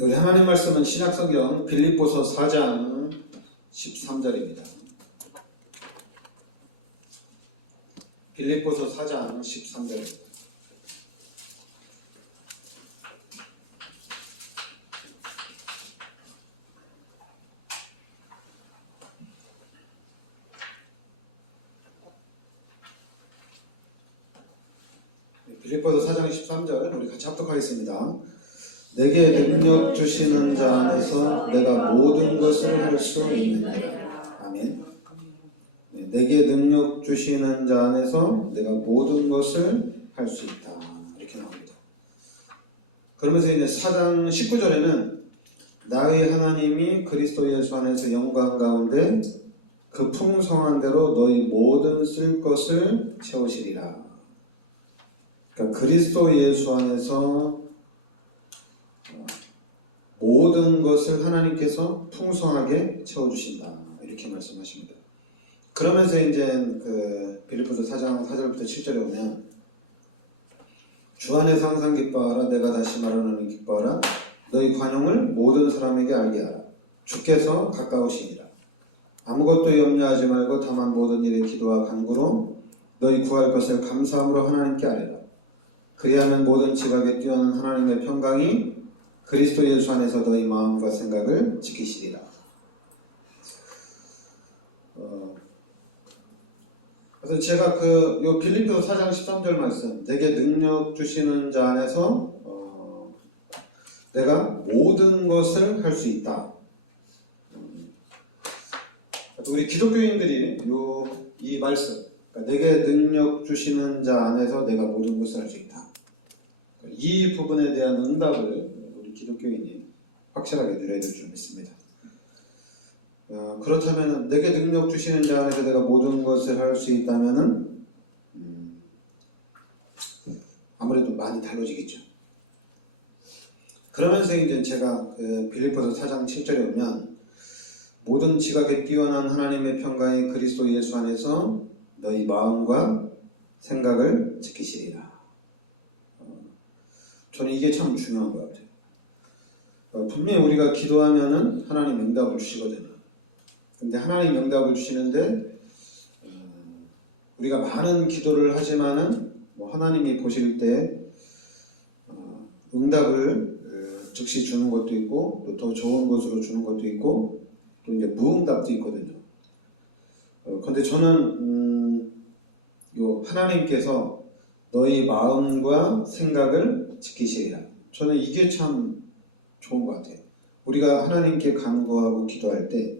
우리 하나님 말씀은 신약성경 빌립보서 4장 13절입니다. 빌립보서 4장 13절입니다. 빌립보서 4장 13절 우리 같이 합독하겠습니다. 내게 능력 주시는 자 안에서 내가 모든 것을 할 수 있느니라. 아멘. 내게 능력 주시는 자 안에서 내가 모든 것을 할 수 있다. 이렇게 나옵니다. 그러면서 이제 4장 19절에는 나의 하나님이 그리스도 예수 안에서 영광 가운데 그 풍성한 대로 너희 모든 쓸 것을 채우시리라. 그러니까 그리스도 예수 안에서 모든 것을 하나님께서 풍성하게 채워주신다. 이렇게 말씀하십니다. 그러면서 이제 그 빌립보서 4장 4절부터 7절에 오면 주 안에서 항상 기뻐하라. 내가 다시 말하노니 기뻐하라. 너희 관용을 모든 사람에게 알게 하라. 주께서 가까우시니라. 아무것도 염려하지 말고 다만 모든 일에 기도와 간구로 너희 구할 것을 감사함으로 하나님께 아뢰라. 그리하면 모든 지각에 뛰어난 하나님의 평강이 그리스도 예수 안에서 너희 마음과 생각을 지키시리라. 그래서 제가 요 빌립보서 4장 13절 말씀, 내게 능력 주시는 자 안에서 내가 모든 것을 할 수 있다. 우리 기독교인들이 이 말씀, 그러니까 내게 능력 주시는 자 안에서 내가 모든 것을 할 수 있다. 이 부분에 대한 응답을 우리 기독교인이 확실하게 누려야 될 줄 믿습니다. 그렇다면 내게 능력 주시는 자 안에서 내가 모든 것을 할 수 있다면은 아무래도 많이 달라지겠죠. 그러면서 이제 제가 빌립보서 4장 7절에 오면 모든 지각에 뛰어난 하나님의 평강이 그리스도 예수 안에서 너희 마음과 생각을 지키시리라. 저는 이게 참 중요한 것 같아요. 분명히 우리가 기도하면은 하나님 응답을 주시거든요. 근데 하나님 응답을 주시는데 우리가 많은 기도를 하지만은 하나님이 보실 때 응답을 즉시 주는 것도 있고 또 더 좋은 것으로 주는 것도 있고 또 이제 무응답도 있거든요. 근데 저는 하나님께서 너희 마음과 생각을 지키시리라. 저는 이게 참 좋은 것 같아요. 우리가 하나님께 간구하고 기도할 때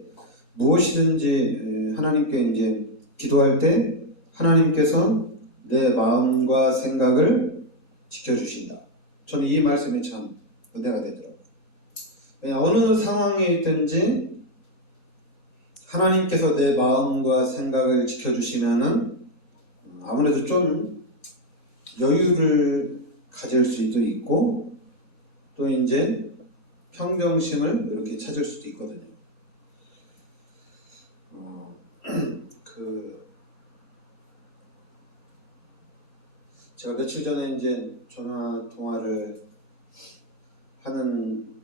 무엇이든지 하나님께 이제 기도할 때 하나님께서 내 마음과 생각을 지켜주신다. 저는 이 말씀이 참 은혜가 되더라고요. 어느 상황에 있든지 하나님께서 내 마음과 생각을 지켜주시면은 아무래도 좀 여유를 가질 수도 있고 또 이제 평정심을 이렇게 찾을 수도 있거든요. 제가 며칠 전에 이제 전화 통화를 하는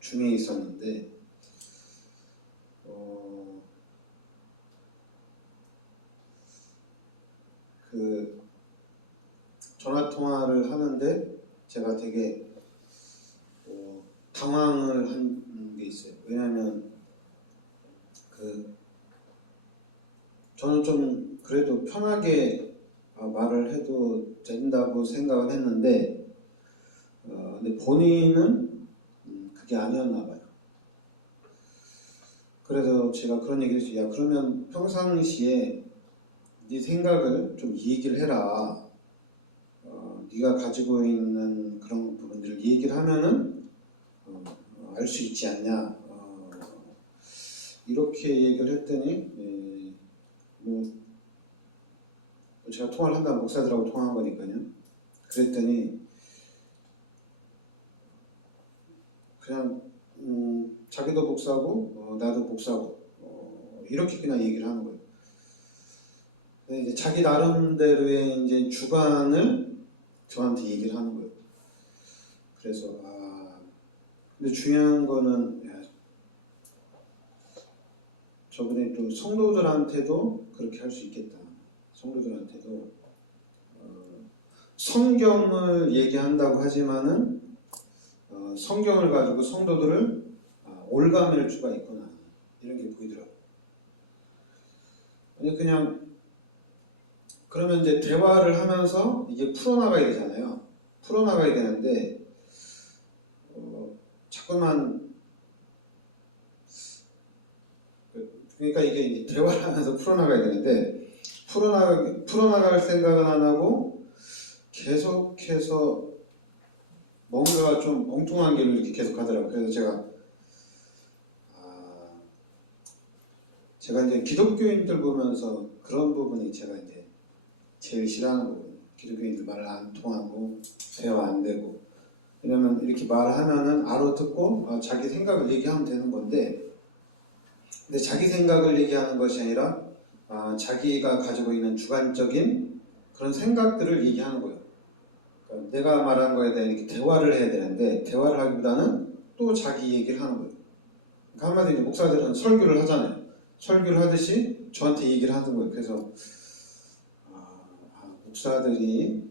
중에 있었는데 전화 통화를 하는데 제가 되게 당황을 한 게 있어요. 왜냐하면 저는 좀 그래도 편하게 말을 해도 된다고 생각을 했는데 근데 본인은 그게 아니었나 봐요. 그래서 제가 그런 얘기를 했어요. 야, 그러면 평상시에 네 생각을 좀 얘기를 해라. 네가 가지고 있는 그런 부분들을 얘기를 하면은 알 수 있지 않냐. 이렇게 얘기를 했더니 제가 통화를 한다면 목사들하고 통화한 거니까요. 그랬더니 그냥 자기도 목사고 나도 목사고 이렇게 그냥 얘기를 하는 거예요. 이제 자기 나름대로의 이제 주관을 저한테 얘기를 하는 거예요. 그래서 근데 중요한 거는 저번에 또 성도들한테도 그렇게 할 수 있겠다. 성도들한테도 성경을 얘기한다고 하지만은 성경을 가지고 성도들을 올가맬 수가 있구나, 이런 게 보이더라고요. 그냥 그러면 이제 대화를 하면서 이게 풀어나가야 되잖아요. 풀어나가야 되는데 자꾸만, 그러니까 이게 대화를 하면서 풀어나가야 되는데 풀어나갈 생각은 안 하고 계속해서 뭔가가 좀 엉뚱한 길로 이렇게 계속 가더라고요. 그래서 제가 이제 기독교인들 보면서 그런 부분이 제가 이제 제일 싫어하는 부분. 기독교인들 말 안 통하고 대화 안 되고. 왜냐면 이렇게 말하면은 알아듣고 자기 생각을 얘기하면 되는 건데, 근데 자기 생각을 얘기하는 것이 아니라 자기가 가지고 있는 주관적인 그런 생각들을 얘기하는 거예요. 그러니까 내가 말한 거에 대해 이렇게 대화를 해야 되는데, 대화를 하기보다는 또 자기 얘기를 하는 거예요. 그러니까 한마디로 목사들은 설교를 하잖아요. 설교를 하듯이 저한테 얘기를 하는 거예요. 그래서 목사들이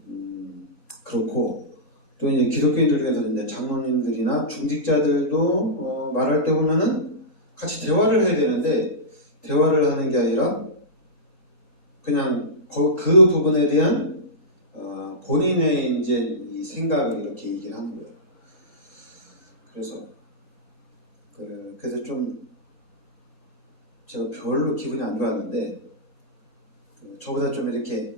그렇고, 또 이제 기독교인들 중에서 이제 장로님들이나 중직자들도 말할 때 보면은 같이 대화를 해야 되는데, 대화를 하는 게 아니라 그냥 그 부분에 대한 본인의 이제 이 생각을 이렇게 얘기를 하는 거예요. 그래서 좀 제가 별로 기분이 안 좋았는데, 저보다 좀 이렇게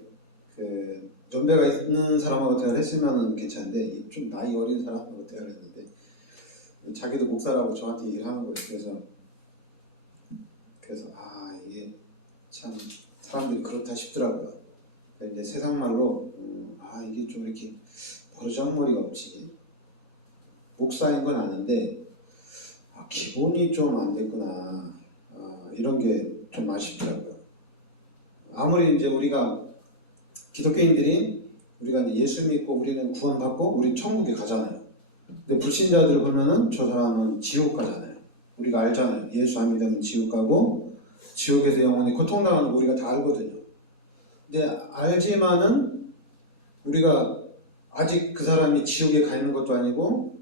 연배가 있는 사람하고 대화를 했으면 괜찮은데, 좀 나이 어린 사람하고 대화를 했는데 자기도 목사라고 저한테 얘기를 하는 거예요. 그래서 이게 참 사람들이 그렇다 싶더라고요. 이제 세상 말로 이게 좀 이렇게 버르장머리가 없지, 목사인 건 아는데 기본이 좀 안 됐구나, 이런 게 좀 아쉽더라고요. 아무리 이제 우리가 기독교인들이 우리가 이제 예수 믿고 우리는 구원받고 우리 천국에 가잖아요. 근데 불신자들 보면은 저 사람은 지옥 가잖아요. 우리가 알잖아요. 예수 안 믿으면 지옥 가고 지옥에서 영원히 고통당하는 거 우리가 다 알거든요. 근데 알지만은 우리가 아직 그 사람이 지옥에 가 있는 것도 아니고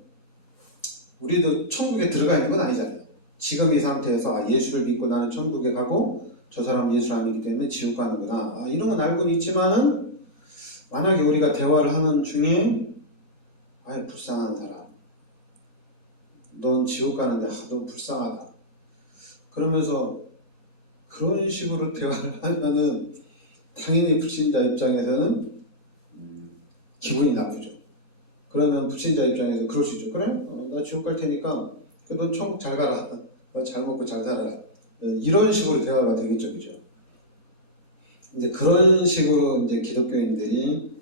우리도 천국에 들어가 있는 건 아니잖아요. 지금 이 상태에서 예수를 믿고 나는 천국에 가고 저 사람은 예수를 안 믿기 때문에 지옥 가는구나, 이런 건 알고는 있지만은 만약에 우리가 대화를 하는 중에 불쌍한 사람, 넌 지옥 가는데 너무 불쌍하다, 그러면서 그런 식으로 대화를 하면은 당연히 불신자 입장에서는 기분이 나쁘죠. 그러면 불신자 입장에서 그럴 수 있죠. 그래? 나 지옥 갈 테니까 너 천국 잘 가라, 너 잘 먹고 잘 살아라, 이런 식으로 대화가 되겠죠. 그죠? 이제 그런 식으로 이제 기독교인들이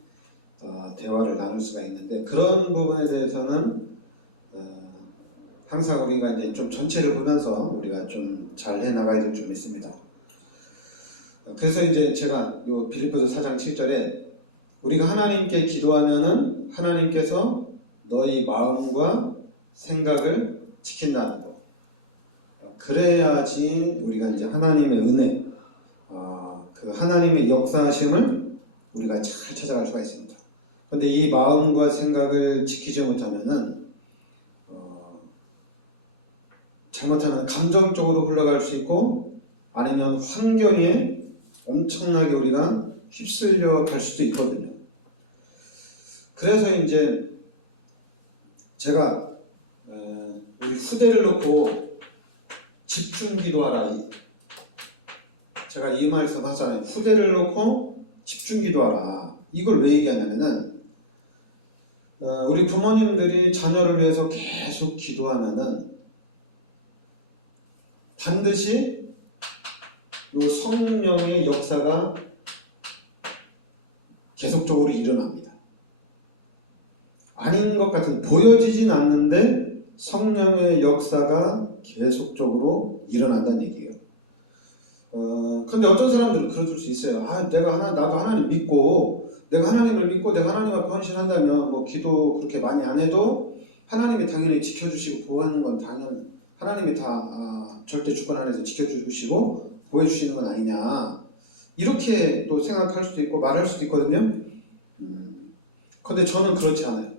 대화를 나눌 수가 있는데, 그런 부분에 대해서는 항상 우리가 이제 좀 전체를 보면서 우리가 좀 잘 해나가야 될 점이 있습니다. 그래서 이제 제가 요 빌립보서 4장 7절에 우리가 하나님께 기도하면은 하나님께서 너희 마음과 생각을 지킨다는 거. 그래야지 우리가 이제 하나님의 은혜, 그 하나님의 역사하심을 우리가 잘 찾아갈 수가 있습니다. 그런데 이 마음과 생각을 지키지 못하면은 잘못하면 감정적으로 흘러갈 수 있고, 아니면 환경에 엄청나게 우리가 휩쓸려 갈 수도 있거든요. 그래서 이제 제가 우리 후대를 놓고 집중 기도하라, 제가 이 말씀 하잖아요. 후대를 놓고 집중 기도하라. 이걸 왜 얘기하냐면은 우리 부모님들이 자녀를 위해서 계속 기도하면은 반드시 이 성령의 역사가 계속적으로 일어납니다. 아닌 것 같은, 보여지진 않는데 성령의 역사가 계속적으로 일어난다는 얘기예요. 근데 어떤 사람들은 그럴 수 있어요. 나도 하나님 믿고, 내가 하나님을 믿고 내가 하나님 앞에 헌신한다면 뭐 기도 그렇게 많이 안 해도 하나님이 당연히 지켜주시고 보호하는 건 당연 하나님이 다 절대 주권 안에서 지켜주시고 보호해주시는 건 아니냐 이렇게 또 생각할 수도 있고 말할 수도 있거든요. 근데 저는 그렇지 않아요.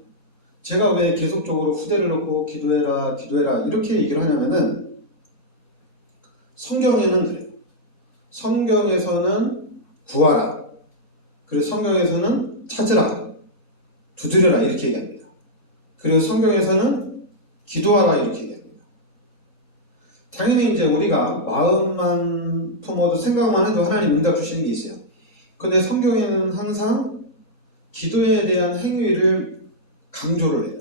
제가 왜 계속적으로 후대를 놓고 기도해라 기도해라 이렇게 얘기를 하냐면은 성경에는 그래요. 성경에서는 구하라, 그리고 성경에서는 찾으라, 두드려라 이렇게 얘기합니다. 그리고 성경에서는 기도하라 이렇게 얘기합니다. 당연히 이제 우리가 마음만 품어도 생각만 해도 하나님 응답 주시는 게 있어요. 근데 성경에는 항상 기도에 대한 행위를 강조를 해요.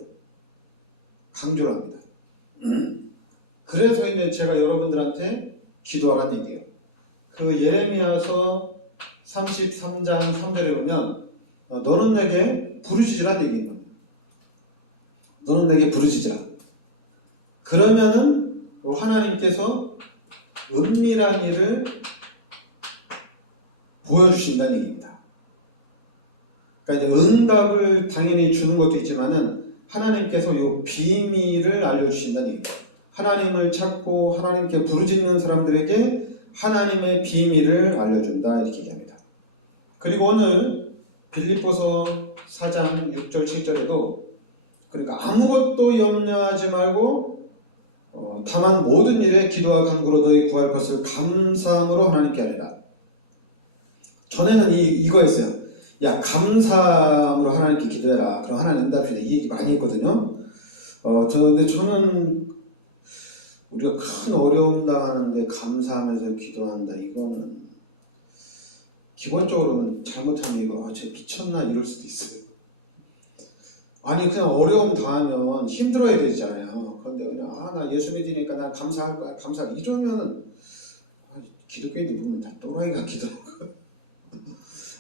강조를 합니다. 그래서 이제 제가 여러분들한테 기도하라는 얘기예요. 그 예레미야서 33장 3절에 보면 너는 내게 부르짖으라는 얘기입니다. 너는 내게 부르짖으라. 그러면은 하나님께서 은밀한 일을 보여주신다는 얘기입니다. 그러니까 이제 응답을 당연히 주는 것도 있지만은 하나님께서 이 비밀을 알려주신다는 얘기입니다. 하나님을 찾고 하나님께 부르짖는 사람들에게 하나님의 비밀을 알려준다 이렇게 얘기합니다. 그리고 오늘 빌립보서 4장 6절 7절에도 그러니까 아무것도 염려하지 말고 다만 모든 일에 기도와 간구로 너희 구할 것을 감사함으로 하나님께 아뢰라. 전에는 이거였어요. 야 감사함으로 하나님께 기도해라. 그럼 하나님 응답이다. 이 얘기 많이 했거든요. 근데 저는 우리가 큰 어려움 당하는데 감사하면서 기도한다. 이거는 기본적으로는 잘못하면 이거 쟤 미쳤나 이럴 수도 있어요. 아니 그냥 어려움 당하면 힘들어야 되잖아요. 그런데 그냥 나 예수 믿으니까 난 감사할 거야. 감사. 이러면은 기독교인들 보면 다 또라이 같기도 하고.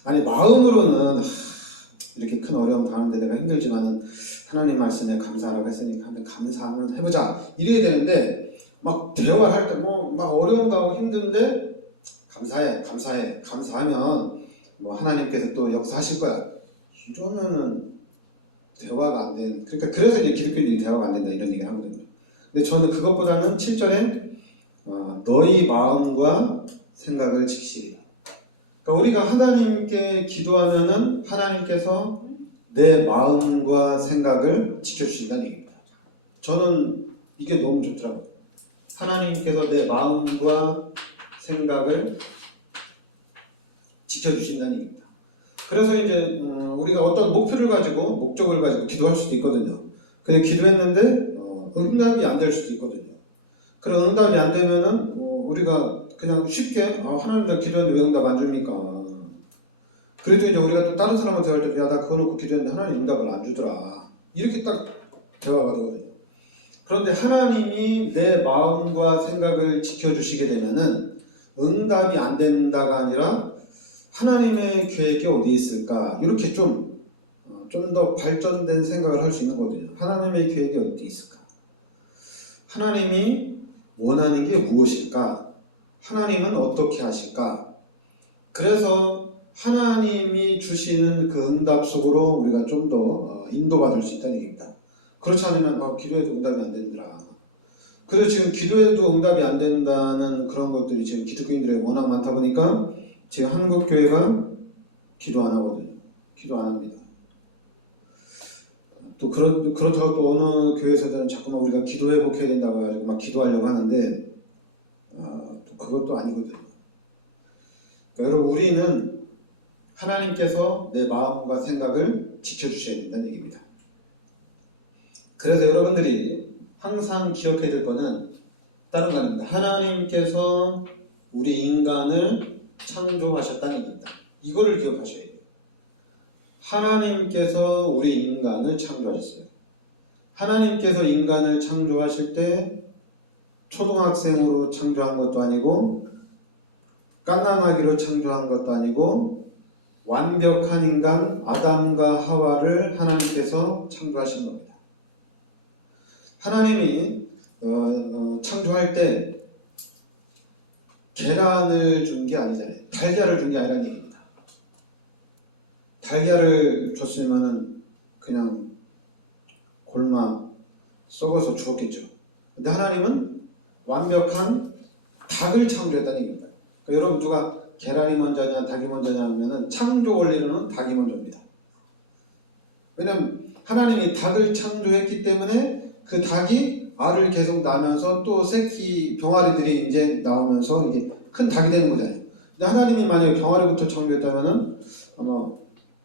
아니 마음으로는 이렇게 큰 어려움 당하는데 내가 힘들지만은 하나님 말씀에 감사하라고 했으니까 한번 감사하면 해보자 이래야 되는데 막 대화할 때 막 어려움 당하고 힘든데 감사하면 뭐 하나님께서 또 역사하실 거야 이러면은 대화가 안 되는. 그러니까 그래서 이제 기독교인들이 대화가 안 된다 이런 얘기를 하거든요. 근데 저는 그것보다는 7절에 너희 마음과 생각을 지키시리라. 그러니까 우리가 하나님께 기도하면은 하나님께서 내 마음과 생각을 지켜주신다는 얘기입니다. 저는 이게 너무 좋더라고요. 하나님께서 내 마음과 생각을 지켜주신다는 얘기입니다. 그래서 이제 우리가 어떤 목표를 가지고 목적을 가지고 기도할 수도 있거든요. 근데 기도했는데 응답이 안 될 수도 있거든요. 그런 응답이 안 되면은 우리가 그냥 쉽게 하나님께 기도했는데 왜 응답 안 줍니까? 그래도 이제 우리가 또 다른 사람한테 할 때 야 나 그거 놓고 기도했는데 하나님 응답을 안 주더라 이렇게 딱 대화가 되거든요. 그런데 하나님이 내 마음과 생각을 지켜주시게 되면은 응답이 안 된다가 아니라 하나님의 계획이 어디 있을까 이렇게 좀 더 발전된 생각을 할 수 있는 거거든요. 하나님의 계획이 어디 있을까? 하나님이 원하는 게 무엇일까? 하나님은 어떻게 하실까? 그래서 하나님이 주시는 그 응답 속으로 우리가 좀 더 인도받을 수 있다는 얘기입니다. 그렇지 않으면 기도해도 응답이 안 되더라. 그래서 지금 기도해도 응답이 안 된다는 그런 것들이 지금 기독교인들이 워낙 많다 보니까 지금 한국 교회가 기도 안 하거든요. 기도 안 합니다. 또 그렇다고 또 어느 교회에서는 자꾸만 우리가 기도 회복해야 된다고 해가지고 막 기도하려고 하는데 또 그것도 아니거든요. 그러니까 여러분 우리는 하나님께서 내 마음과 생각을 지켜주셔야 된다는 얘기입니다. 그래서 여러분들이 항상 기억해야 될 거는 다른 거 아닙니다. 하나님께서 우리 인간을 창조하셨다는 얘기입니다. 이거를 기억하셔야 돼요. 하나님께서 우리 인간을 창조하셨어요. 하나님께서 인간을 창조하실 때 초등학생으로 창조한 것도 아니고 갓난아기로 창조한 것도 아니고 완벽한 인간 아담과 하와를 하나님께서 창조하신 겁니다. 하나님이 창조할 때 계란을 준 게 아니잖아요. 달걀을 준 게 아니라는 얘기입니다. 달걀을 줬으면은 그냥 골마 썩어서 죽었겠죠. 근데 하나님은 완벽한 닭을 창조했다는 얘기입니다. 그러니까 여러분 누가 계란이 먼저냐 닭이 먼저냐 하면은 창조 원리로는 닭이 먼저입니다. 왜냐하면 하나님이 닭을 창조했기 때문에 그 닭이 알을 계속 낳으면서 또 새끼 병아리들이 이제 나오면서 이게 큰 닭이 되는 거잖아요. 근데 하나님이 만약에 병아리부터 창조했다면은 아마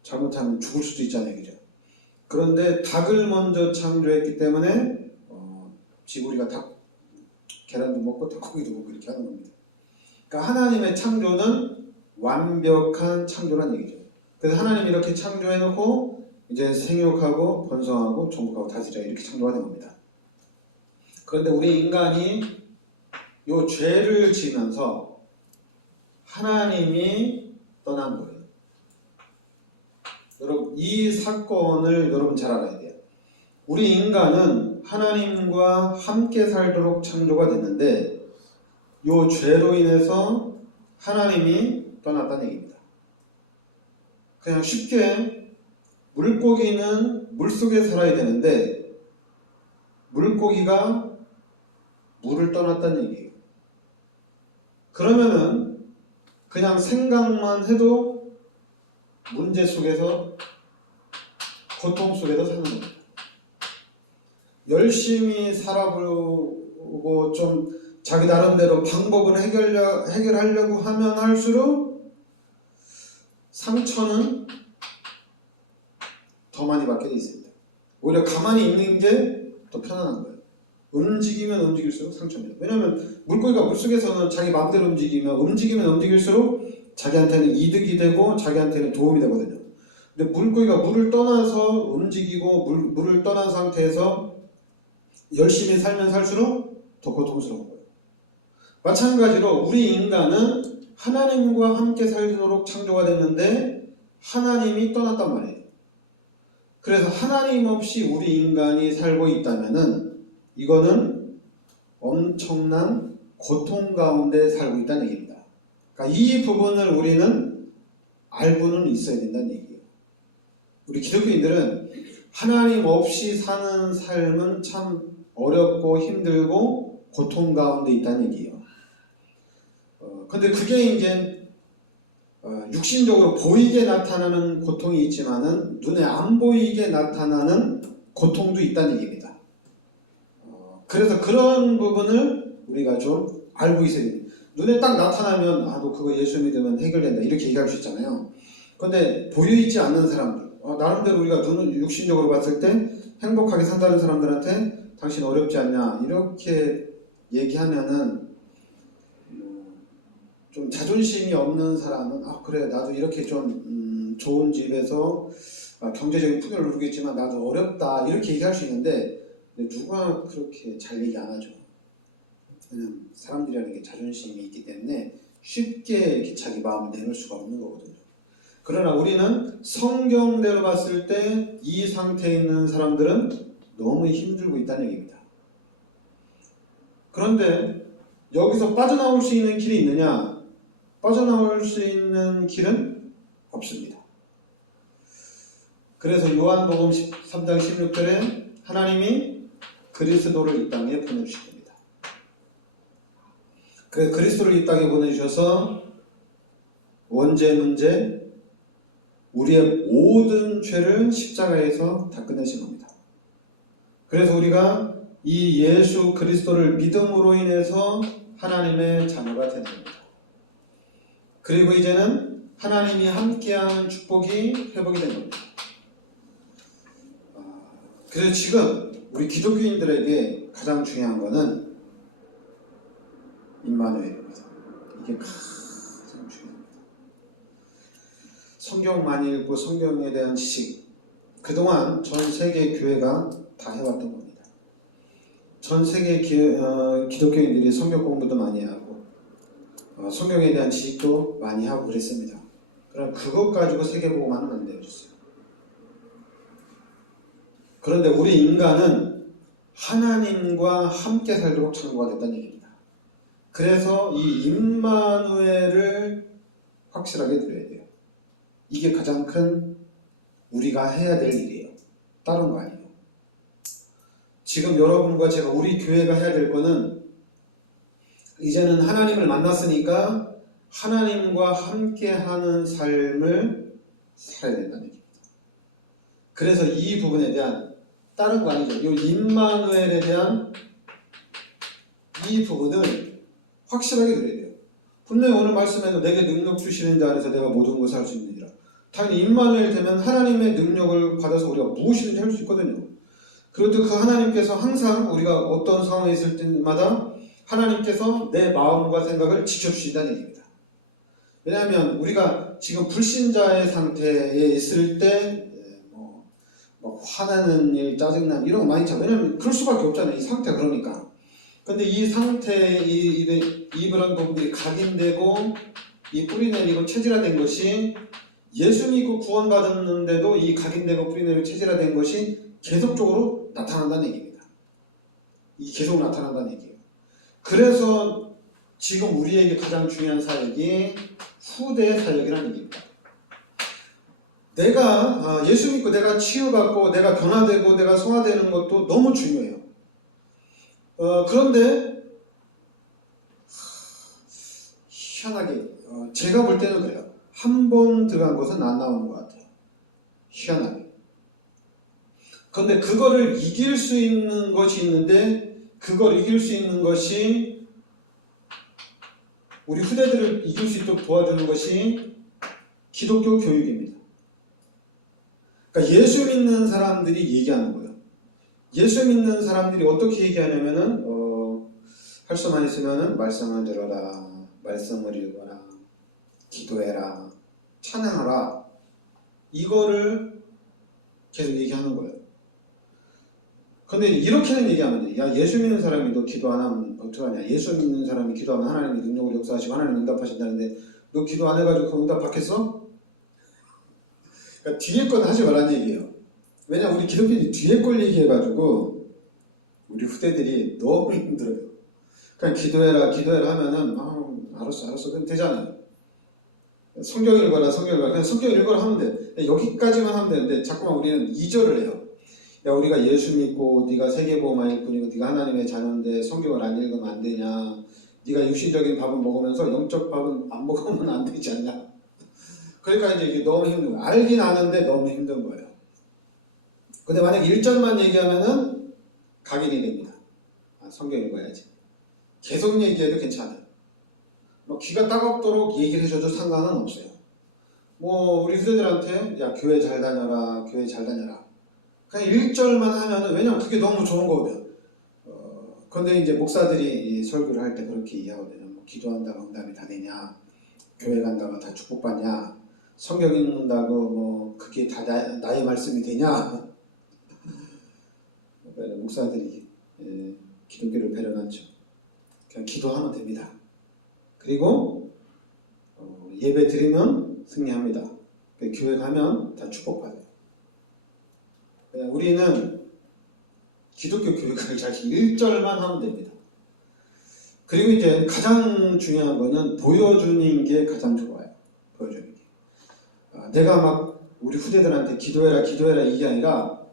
잘못하면 죽을 수도 있잖아요, 그죠? 그런데 닭을 먼저 창조했기 때문에 지구리가 닭 계란도 먹고 닭고기도 먹고 이렇게 하는 겁니다. 그러니까 하나님의 창조는 완벽한 창조란 얘기죠. 그래서 하나님이 이렇게 창조해놓고 이제 생육하고 번성하고 정복하고 다스리라 이렇게 창조가 된 겁니다. 그런데 우리 인간이 요 죄를 지면서 하나님이 떠난 거예요. 여러분 이 사건을 여러분 잘 알아야 돼요. 우리 인간은 하나님과 함께 살도록 창조가 됐는데 요 죄로 인해서 하나님이 떠났다는 얘기입니다. 그냥 쉽게 물고기는 물속에 살아야 되는데 물고기가 물을 떠났다는 얘기예요. 그러면은 그냥 생각만 해도 문제 속에서 고통 속에서 사는 겁니다. 열심히 살아보고 좀 자기 나름대로 방법을 해결하려고 하면 할수록 상처는 더 많이 받게 돼 있습니다. 오히려 가만히 있는 게 더 편안한 거예요. 움직이면 움직일수록 상처입니다. 왜냐하면 물고기가 물속에서는 자기 마음대로 움직이면 움직일수록 자기한테는 이득이 되고 자기한테는 도움이 되거든요. 근데 물고기가 물을 떠나서 움직이고 물을 떠난 상태에서 열심히 살면 살수록 더 고통스러운 거예요. 마찬가지로 우리 인간은 하나님과 함께 살도록 창조가 됐는데 하나님이 떠났단 말이에요. 그래서 하나님 없이 우리 인간이 살고 있다면은 이거는 엄청난 고통 가운데 살고 있다는 얘기입니다. 그러니까 이 부분을 우리는 알고는 있어야 된다는 얘기예요. 우리 기독교인들은 하나님 없이 사는 삶은 참 어렵고 힘들고 고통 가운데 있다는 얘기예요. 근데 그게 이제 육신적으로 보이게 나타나는 고통이 있지만은 눈에 안 보이게 나타나는 고통도 있다는 얘기입니다. 그래서 그런 부분을 우리가 좀 알고 있어야 됩니다. 눈에 딱 나타나면 너 그거 예수 믿으면 해결된다 이렇게 얘기할 수 있잖아요. 근데 보여있지 않는 사람들 나름대로 우리가 눈을 육신적으로 봤을 때 행복하게 산다는 사람들한테 당신 어렵지 않냐 이렇게 얘기하면은 좀 자존심이 없는 사람은 그래 나도 이렇게 좀 좋은 집에서 경제적인 풍요를 누리겠지만 나도 어렵다 이렇게 얘기할 수 있는데 누가 그렇게 잘 얘기 안 하죠. 왜냐면 사람들이라는 게 자존심이 있기 때문에 쉽게 이렇게 자기 마음을 내놓을 수가 없는 거거든요. 그러나 우리는 성경대로 봤을 때 이 상태에 있는 사람들은 너무 힘들고 있다는 얘기입니다. 그런데 여기서 빠져나올 수 있는 길이 있느냐? 빠져나올 수 있는 길은 없습니다. 그래서 요한복음 13장 16절에 하나님이 그리스도를 이 땅에 보내주신 겁니다. 그 그리스도를 이 땅에 보내주셔서 원죄 문제 우리의 모든 죄를 십자가에서 다 끝내신 겁니다. 그래서 우리가 이 예수 그리스도를 믿음으로 인해서 하나님의 자녀가 되는 겁니다. 그리고 이제는 하나님이 함께하는 축복이 회복이 된 겁니다. 그래서 지금 우리 기독교인들에게 가장 중요한 것은 임마누엘입니다. 이게 가장 중요합니다. 성경 많이 읽고 성경에 대한 지식 그동안 전 세계 교회가 다 해왔던 겁니다. 전 세계 기독교인들이 성경 공부도 많이 하고 성경에 대한 지식도 많이 하고 그랬습니다. 그럼 그것 가지고 세계복음화는 안 되어졌어요. 그런데 우리 인간은 하나님과 함께 살도록 창조가 됐다는 얘기입니다. 그래서 이 임마누엘을 확실하게 드려야 돼요. 이게 가장 큰 우리가 해야 될 일이에요. 다른 거 아니에요. 지금 여러분과 제가 우리 교회가 해야 될 거는 이제는 하나님을 만났으니까 하나님과 함께하는 삶을 살아야 된다는 얘기입니다. 그래서 이 부분에 대한 다른 거 아니죠. 이 임마누엘에 대한 이 부분을 확실하게 들어야 돼요. 분명히 오늘 말씀에도 내게 능력 주시는 자 안에서 내가 모든 것을 할 수 있느니라. 당연히 임마누엘 되면 하나님의 능력을 받아서 우리가 무엇이든지 할 수 있거든요. 그래도 그 하나님께서 항상 우리가 어떤 상황에 있을 때마다 하나님께서 내 마음과 생각을 지켜주신다는 얘기입니다. 왜냐하면 우리가 지금 불신자의 상태에 있을 때 화나는 일, 짜증나는 이런 거 많이 있잖아요. 왜냐하면 그럴 수밖에 없잖아요. 이 상태가 그러니까. 근데 이 상태에 그런 부분들이 각인되고 이 뿌리내리고 체질화된 것이 예수 믿고 구원받았는데도 이 각인되고 뿌리내리고 체질화된 것이 계속적으로 나타난다는 얘기입니다. 이 계속 나타난다는 얘기예요. 그래서 지금 우리에게 가장 중요한 사역이 후대 사역이라는 얘기입니다. 내가 예수 믿고 내가 치유받고 내가 변화되고 내가 성화되는 것도 너무 중요해요. 그런데 희한하게 제가 볼 때는 그래요. 한 번 들어간 것은 안 나오는 것 같아요. 희한하게. 그런데 그거를 이길 수 있는 것이 있는데 그걸 이길 수 있는 것이 우리 후대들을 이길 수 있도록 도와주는 것이 기독교 교육입니다. 그러니까 예수 믿는 사람들이 얘기하는 거예요. 예수 믿는 사람들이 어떻게 얘기하냐면은 할 수만 있으면은 말씀을 들어라, 말씀을 읽어라, 기도해라, 찬양하라. 이거를 계속 얘기하는 거예요. 근데 이렇게는 얘기하면 돼. 야, 예수 믿는 사람이 너 기도 안 하면 어떡하냐? 예수 믿는 사람이 기도하면 하나님이 능력을 역사하시고 하나님 응답하신다는데 너 기도 안 해가지고 그 응답 받겠어? 그러니까 뒤에 건 하지 말라는 얘기예요. 왜냐 우리 기독교인이 뒤에 걸 얘기해가지고 우리 후대들이 너무 힘들어요. 그냥 기도해라 하면은 알았어 그럼 되잖아요. 성경 읽어라 그냥 성경 읽어라 하면 돼. 여기까지만 하면 되는데 자꾸만 우리는 2절을 해요. 야 우리가 예수 믿고 네가 세계보험만 일꾼이고 네가 하나님의 자녀인데 성경을 안 읽으면 안 되냐. 네가 육신적인 밥은 먹으면서 영적 밥은 안 먹으면 안 되지 않냐. 그러니까 이제 이게 너무 힘든 거예요. 알긴 아는데 너무 힘든 거예요. 근데 만약 1절만 얘기하면은 각인이 됩니다. 성경 읽어야지. 계속 얘기해도 괜찮아요. 귀가 따갑도록 얘기를 해줘도 상관은 없어요. 우리 후대들한테 야 교회 잘 다녀라 그냥 1절만 하면은 왜냐면 그게 너무 좋은 거거든. 근데 이제 목사들이 설교를 할 때 그렇게 이해하거든요. 기도한다고 응답이 다 되냐, 교회 간다고 다 축복받냐, 성경 읽는다고 그게 다 나의 말씀이 되냐. 목사들이 기독교를 배려하죠. 그냥 기도하면 됩니다. 그리고 예배 드리면 승리합니다. 교회 가면 다 축복받아요. 우리는 기독교 교육을 잘 1절만 하면 됩니다. 그리고 이제 가장 중요한 거는 보여주는 게 가장 좋아요. 보여주는 게. 내가 막 우리 후대들한테 기도해라 이게 아니라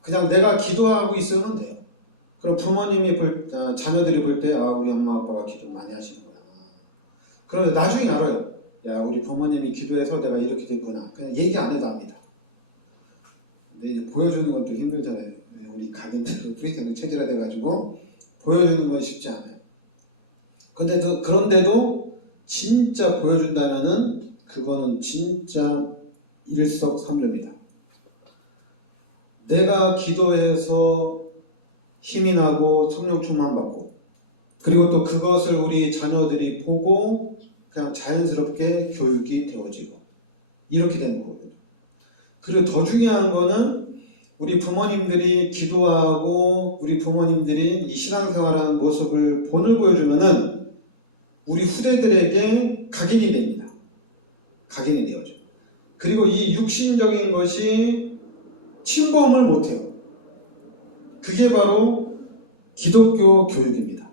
그냥 내가 기도하고 있으면 돼요. 그럼 부모님이 자녀들이 볼 때 우리 엄마 아빠가 기도 많이 하시는구나. 그런데 나중에 알아요. 야 우리 부모님이 기도해서 내가 이렇게 됐구나. 그냥 얘기 안 해도 압니다. 근데 이제 보여주는 건 또 힘들잖아요. 우리 각인대로 프리테크 체질화 돼가지고 보여주는 건 쉽지 않아요. 그런데도 진짜 보여준다면은 그거는 진짜 일석삼조입니다. 내가 기도해서 힘이 나고 성령 충만 받고 그리고 또 그것을 우리 자녀들이 보고 그냥 자연스럽게 교육이 되어지고 이렇게 되는 거거든요. 그리고 더 중요한 거는 우리 부모님들이 기도하고 우리 부모님들이 이 신앙생활하는 모습을 본을 보여주면은 우리 후대들에게 각인이 됩니다. 각인이 되어져. 그리고 이 육신적인 것이 침범을 못해요. 그게 바로 기독교 교육입니다.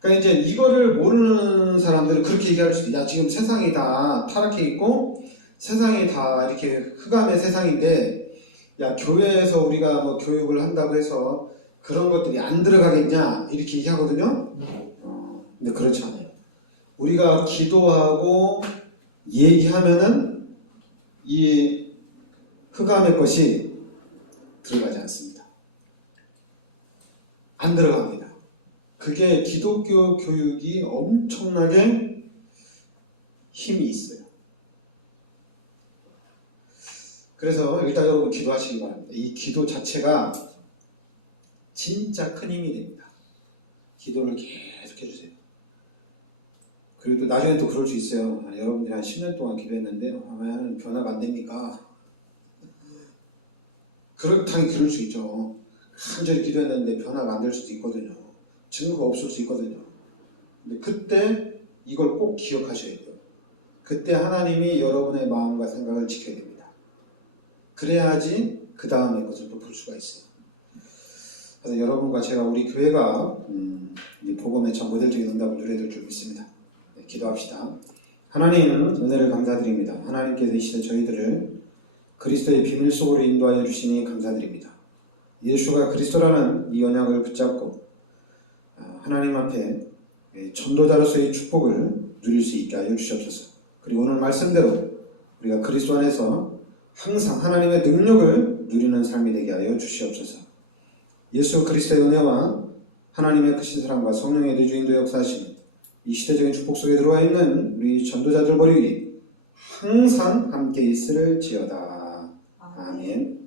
그러니까 이제 이거를 모르는 사람들은 그렇게 얘기할 수도 있어요. 야 지금 세상이 다 타락해 있고 세상이 다 이렇게 흑암의 세상인데 야, 교회에서 우리가 뭐 교육을 한다고 해서 그런 것들이 안 들어가겠냐 이렇게 얘기하거든요. 근데 그렇지 않아요. 우리가 기도하고 얘기하면은 이 흑암의 것이 들어가지 않습니다. 안 들어갑니다. 그게 기독교 교육이 엄청나게 힘이 있어요. 그래서 일단 여러분 기도하시기 바랍니다. 이 기도 자체가 진짜 큰 힘이 됩니다. 기도를 계속 해주세요. 그리고 또 나중에 또 그럴 수 있어요. 여러분들이 한 10년 동안 기도했는데 왜 변화가 안 됩니까? 당연히 그럴 수 있죠. 간절히 기도했는데 변화가 안 될 수도 있거든요. 증거가 없을 수 있거든요. 근데 그때 이걸 꼭 기억하셔야 돼요. 그때 하나님이 여러분의 마음과 생각을 지켜야 됩니다. 그래야지 그 다음의 것을 또 볼 수가 있어요. 그래서 여러분과 제가 우리 교회가 이 복음의 참 모델적인 응답을 누려야 될 줄 믿습니다. 네, 기도합시다. 하나님 은혜를 감사드립니다. 하나님께서 이 시대 저희들을 그리스도의 비밀 속으로 인도하여 주시니 감사드립니다. 예수가 그리스도라는 이 언약을 붙잡고 하나님 앞에 전도자로서의 축복을 누릴 수 있게 하여 주시옵소서. 그리고 오늘 말씀대로 우리가 그리스도 안에서 항상 하나님의 능력을 누리는 삶이 되게 하여 주시옵소서. 예수 그리스도의 은혜와 하나님의 크신 사랑과 성령의 내주인도 역사하심, 이 시대적인 축복 속에 들어와 있는 우리 전도자들 머리 위에 항상 함께 있을지어다. 아멘.